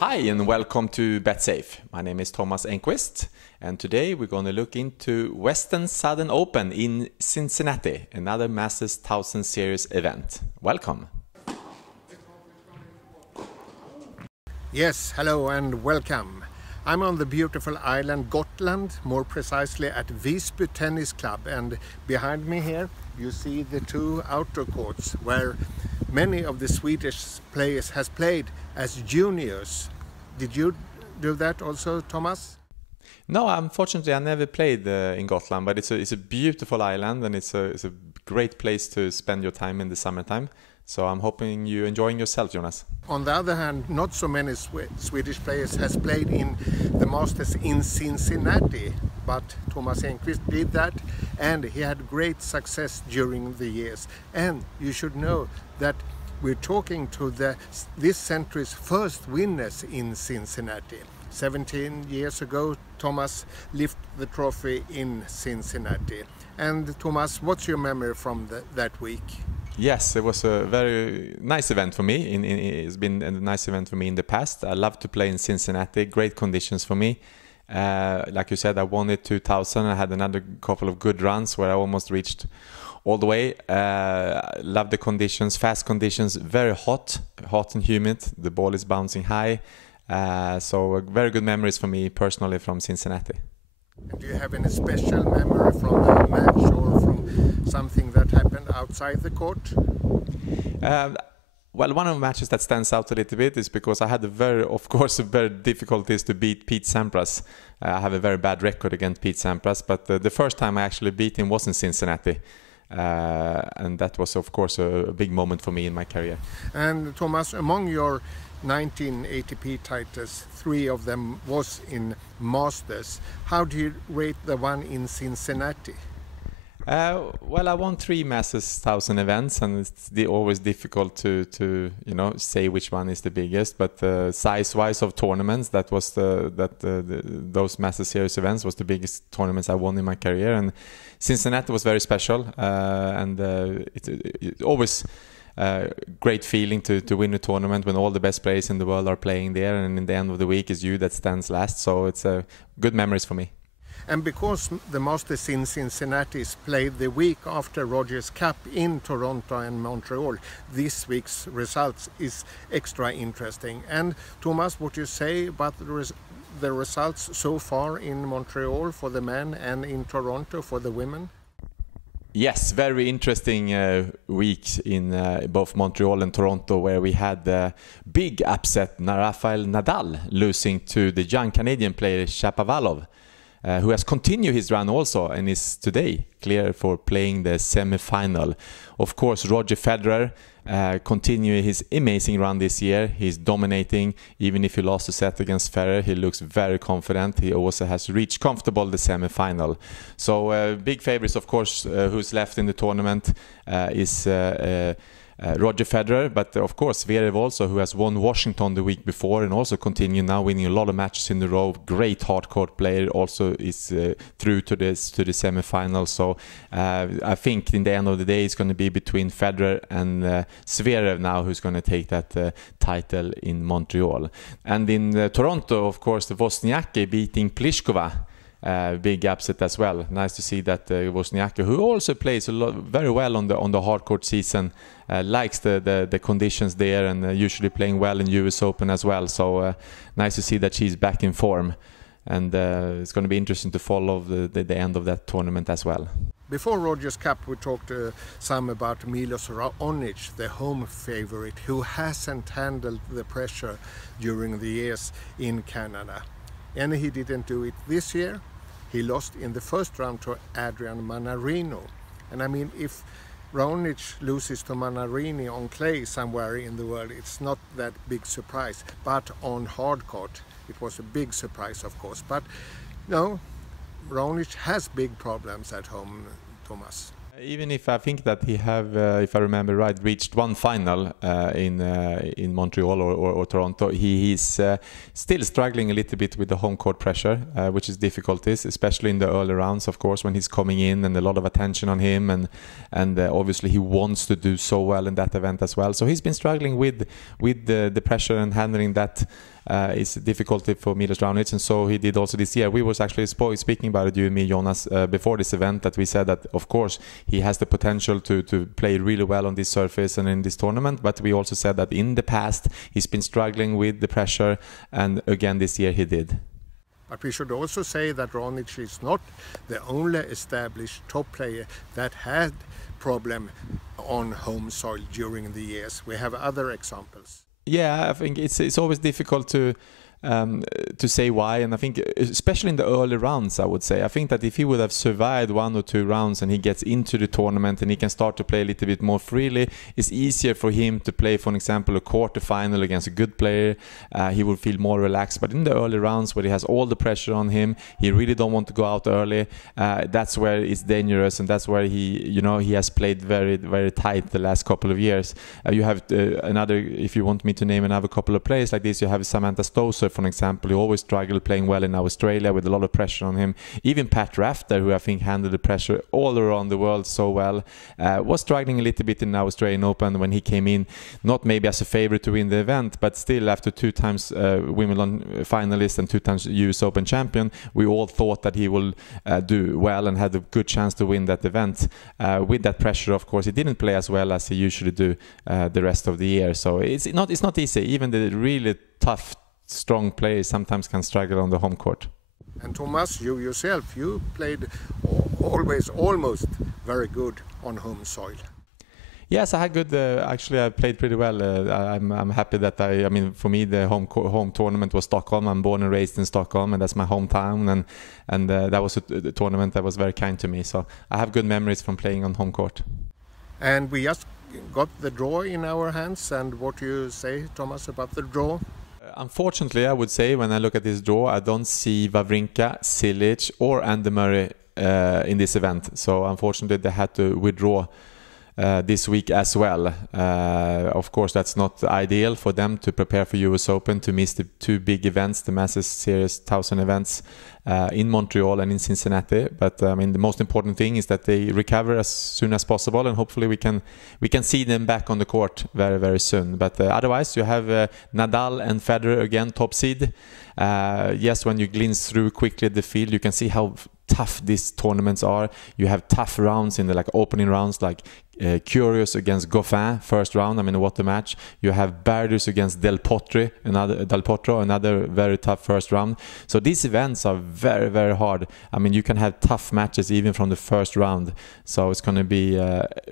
Hi and welcome to Betsafe. My name is Thomas Enqvist and today we're going to look into Western Southern Open in Cincinnati, another Masters 1000 Series event. Welcome. Yes, hello and welcome. I'm on the beautiful island Gotland, more precisely at Visby Tennis Club, and behind me here you see the two outdoor courts where many of the Swedish players has played as juniors. Did you do that also, Thomas? No, unfortunately I never played in Gotland, but it's a beautiful island and it's a great place to spend your time in the summertime. So I'm hoping you're enjoying yourself, Jonas. On the other hand, not so many Swedish players has played in the Masters in Cincinnati, but Thomas Enqvist did that and he had great success during the years. And you should know that we're talking to this century's first winners in Cincinnati. 17 years ago, Thomas lifted the trophy in Cincinnati. And Thomas, what's your memory from that week? Yes, it was a very nice event for me. It's been a nice event for me in the past. I love to play in Cincinnati, great conditions for me. Like you said, I won it 2000. I had another couple of good runs where I almost reached all the way. Love the conditions, fast conditions, very hot and humid. The ball is bouncing high. So very good memories for me personally from Cincinnati. Do you have any special memory from the match or from something that happened outside the court? Well, one of the matches that stands out a little bit is because I had of course, very difficulties to beat Pete Sampras. I have a very bad record against Pete Sampras, but the first time I actually beat him was in Cincinnati. And that was, of course, a big moment for me in my career. And Thomas, among your 19 ATP titles, 3 of them was in Masters. How do you rate the one in Cincinnati? Well, I won 3 Masters 1000 events, and it's always difficult to say which one is the biggest. But size-wise of tournaments, that was those Masters Series events was the biggest tournaments I won in my career. And Cincinnati was very special, and it's always great feeling to win a tournament when all the best players in the world are playing there, and in the end of the week is you that stands last. So it's good memories for me. And because the Masters in Cincinnati is played the week after Rogers Cup in Toronto and Montreal, this week's results is extra interesting. And Thomas, what do you say about the results so far in Montreal for the men and in Toronto for the women? Yes, very interesting weeks in both Montreal and Toronto, where we had big upset Rafael Nadal losing to the young Canadian player Shapovalov, who has continued his run also and is today clear for playing the semi-final. Of course, Roger Federer continuing his amazing run this year. He's dominating. Even if he lost a set against Federer, he looks very confident. He also has reached comfortable the semi-final. So big favorites, of course, who's left in the tournament is Roger Federer, but of course Zverev also, who has won Washington the week before and also continue now winning a lot of matches in a row. Great hardcourt player, also is through to the semi-final. So I think in the end of the day it's going to be between Federer and Zverev now who's going to take that title in Montreal. And in Toronto, of course, the Wozniacki beating Pliskova. Big upset as well. Nice to see that Wozniacki, who also plays very well on the hardcourt season, likes the conditions there and usually playing well in US Open as well. So nice to see that she's back in form, and it's going to be interesting to follow the end of that tournament as well. Before Rogers Cup, we talked some about Milos Raonic, the home favorite, who hasn't handled the pressure during the years in Canada. And he didn't do it this year. He lost in the first round to Adrian Manarino. And I mean, if Raonic loses to Manarino on clay somewhere in the world, it's not that big surprise. But on hard court, it was a big surprise, of course. But no, Raonic has big problems at home, Thomas. Even if I think that he have, if I remember right, reached one final in Montreal or Toronto, he is still struggling a little bit with the home court pressure, which is difficulties, especially in the early rounds, of course, when he's coming in and a lot of attention on him, and obviously he wants to do so well in that event as well. So he's been struggling with the pressure and handling that It's a difficulty for Milos Raonic, and so he did also this year. We was actually speaking about it, you and me, Jonas, before this event, that we said that of course he has the potential to play really well on this surface and in this tournament, but we also said that in the past he's been struggling with the pressure, and again this year he did. But we should also say that Raonic is not the only established top player that had problem on home soil during the years. We have other examples. Yeah, I think it's always difficult to say why, and I think especially in the early rounds, I would say, I think that if he would have survived 1 or 2 rounds and he gets into the tournament and he can start to play a little bit more freely, it's easier for him to play, for example, a quarterfinal against a good player. He will feel more relaxed. But in the early rounds where he has all the pressure on him, he really don't want to go out early. That's where it's dangerous, and that's where he has played very, very tight the last couple of years. You have another, if you want me to name another couple of players like this, you have Samantha Stosur, for example, who always struggled playing well in Australia with a lot of pressure on him. Even Pat Rafter, who I think handled the pressure all around the world so well, was struggling a little bit in the Australian Open when he came in, not maybe as a favorite to win the event, but still after 2 times Wimbledon finalist and 2 times US Open champion, we all thought that he will do well and had a good chance to win that event. With that pressure, of course, he didn't play as well as he usually do the rest of the year. So it's not easy. Even the really tough, strong players sometimes can struggle on the home court. And Thomas, you yourself, you played always almost very good on home soil. Yes, I had good. Actually, I played pretty well. I'm happy that I mean, for me, the home tournament was Stockholm. I'm born and raised in Stockholm, and that's my hometown. And that was a tournament that was very kind to me. So I have good memories from playing on home court. And we just got the draw in our hands. And what do you say, Thomas, about the draw? Unfortunately, I would say when I look at this draw, I don't see Wawrinka, Cilic or Andy Murray in this event. So unfortunately, they had to withdraw this week as well. Of course, that's not ideal for them to prepare for US Open, to miss the 2 big events, the Masters Series 1000 events in Montreal and in Cincinnati. But I mean, the most important thing is that they recover as soon as possible, and hopefully we can see them back on the court very, very soon. But otherwise, you have Nadal and Federer again, top seed. Yes, when you glance through quickly the field, you can see how tough these tournaments are. You have tough rounds in the opening rounds, like Kyrgios against Goffin, first round. I mean, what a match. You have Berdus against Del Potro, another very tough first round. So these events are very, very hard. I mean, you can have tough matches even from the first round. So it's going to be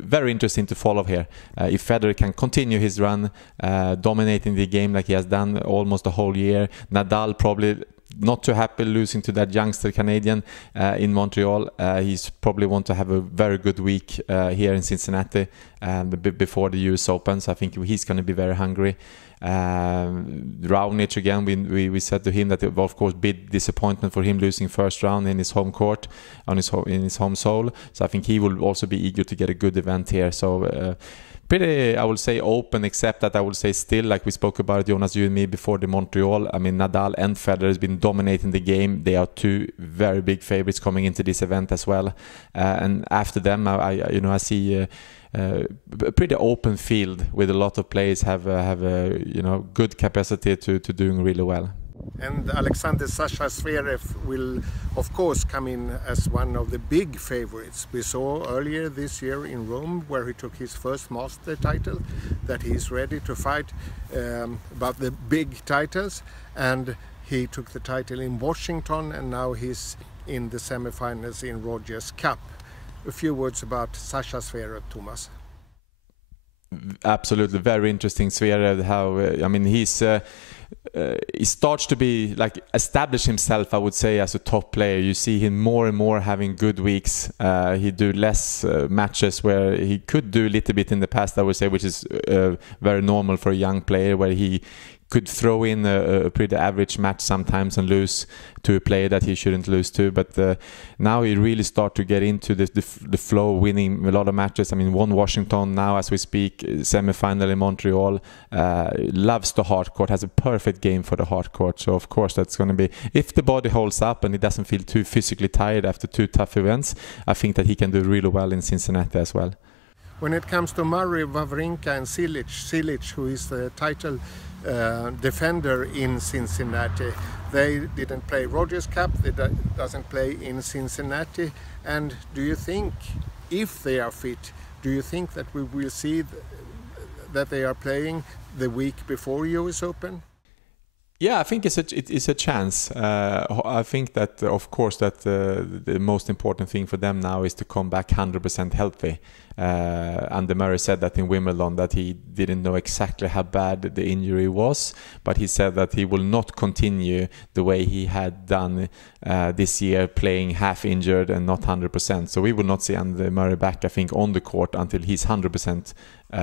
very interesting to follow here. If Federer can continue his run, dominating the game like he has done almost the whole year. Nadal probably not too happy losing to that youngster Canadian in Montreal. He's probably want to have a very good week here in Cincinnati before the US Open. So I think he's going to be very hungry. Raonic again, we said to him that it was of course big disappointment for him losing first round in his home court in his home soil. So I think he will also be eager to get a good event here. So pretty, I would say, open, except that I would say still, like we spoke about, Jonas, you and me, before the Montreal. I mean, Nadal and Federer has been dominating the game. They are 2 very big favorites coming into this event as well. And after them, I see a pretty open field with a lot of players have a good capacity to doing really well. And Alexander Sasha Zverev will, of course, come in as one of the big favorites. We saw earlier this year in Rome, where he took his first master title, that he's ready to fight about the big titles. And he took the title in Washington, and now he's in the semifinals in Rogers Cup. A few words about Sasha Zverev, Thomas. Absolutely, very interesting. Zverev, how I mean, he starts to be establish himself, I would say, as a top player. You see him more and more having good weeks. He do less matches where he could do a little bit in the past, I would say, which is very normal for a young player, where he could throw in a pretty average match sometimes and lose to a player that he shouldn't lose to. But now he really start to get into the flow, winning a lot of matches. I mean, won Washington now as we speak, semi-final in Montreal. Loves the hard court, has a perfect game for the hard court. So of course that's going to be, if the body holds up and he doesn't feel too physically tired after 2 tough events, I think that he can do really well in Cincinnati as well. When it comes to Murray, Wawrinka and Cilic, who is the title defender in Cincinnati, they didn't play Rogers Cup, they doesn't play in Cincinnati. And do you think, if they are fit, do you think that we will see that they are playing the week before US Open? Yeah, I think it's a chance. I think that, of course, that the most important thing for them now is to come back 100% healthy. Andy Murray said that in Wimbledon, that he didn't know exactly how bad the injury was, but he said that he will not continue the way he had done this year, playing half injured and not 100%. So we will not see Andy Murray back, I think, on the court until he's 100%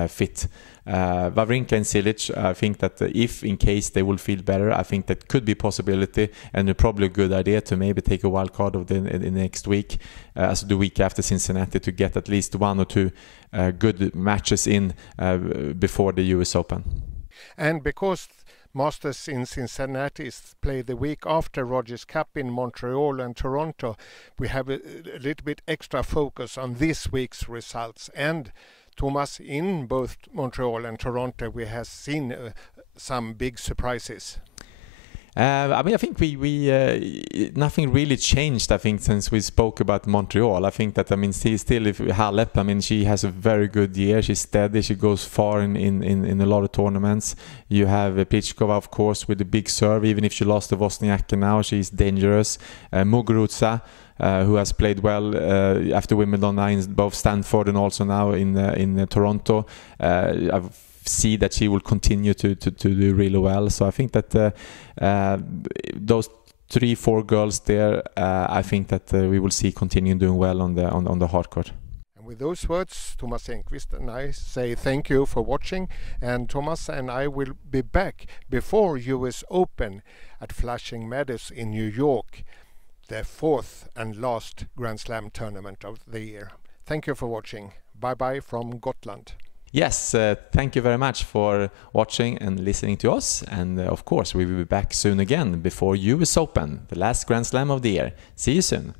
fit. Wawrinka and Cilic, I think that if in case they will feel better, I think that could be a possibility, and probably a good idea to maybe take a wild card in the next week, as the week after Cincinnati, to get at least 1 or 2 good matches in before the US Open. And because Masters in Cincinnati is played the week after Rogers Cup in Montreal and Toronto, we have a little bit extra focus on this week's results. And Thomas, in both Montreal and Toronto, we have seen some big surprises. I mean, I think we nothing really changed, I think, since we spoke about Montreal. I think that, I mean, still if Halep, I mean, she has a very good year. She's steady. She goes far in a lot of tournaments. You have Pliskova, of course, with the big serve. Even if she lost to Wozniacki now, she's dangerous. Muguruza, who has played well after Wimbledon now in both Stanford and also now in Toronto. I've see that she will continue to do really well. So I think that those 3-4 girls there, I think that we will see continue doing well on the hard court. And with those words, Thomas Enqvist and I say thank you for watching. And Thomas and I will be back before US Open at Flushing Meadows in New York, the 4th and last Grand Slam tournament of the year. Thank you for watching. Bye bye from Gotland. Yes, thank you very much for watching and listening to us. And of course, we will be back soon again before US Open, the last Grand Slam of the year. See you soon.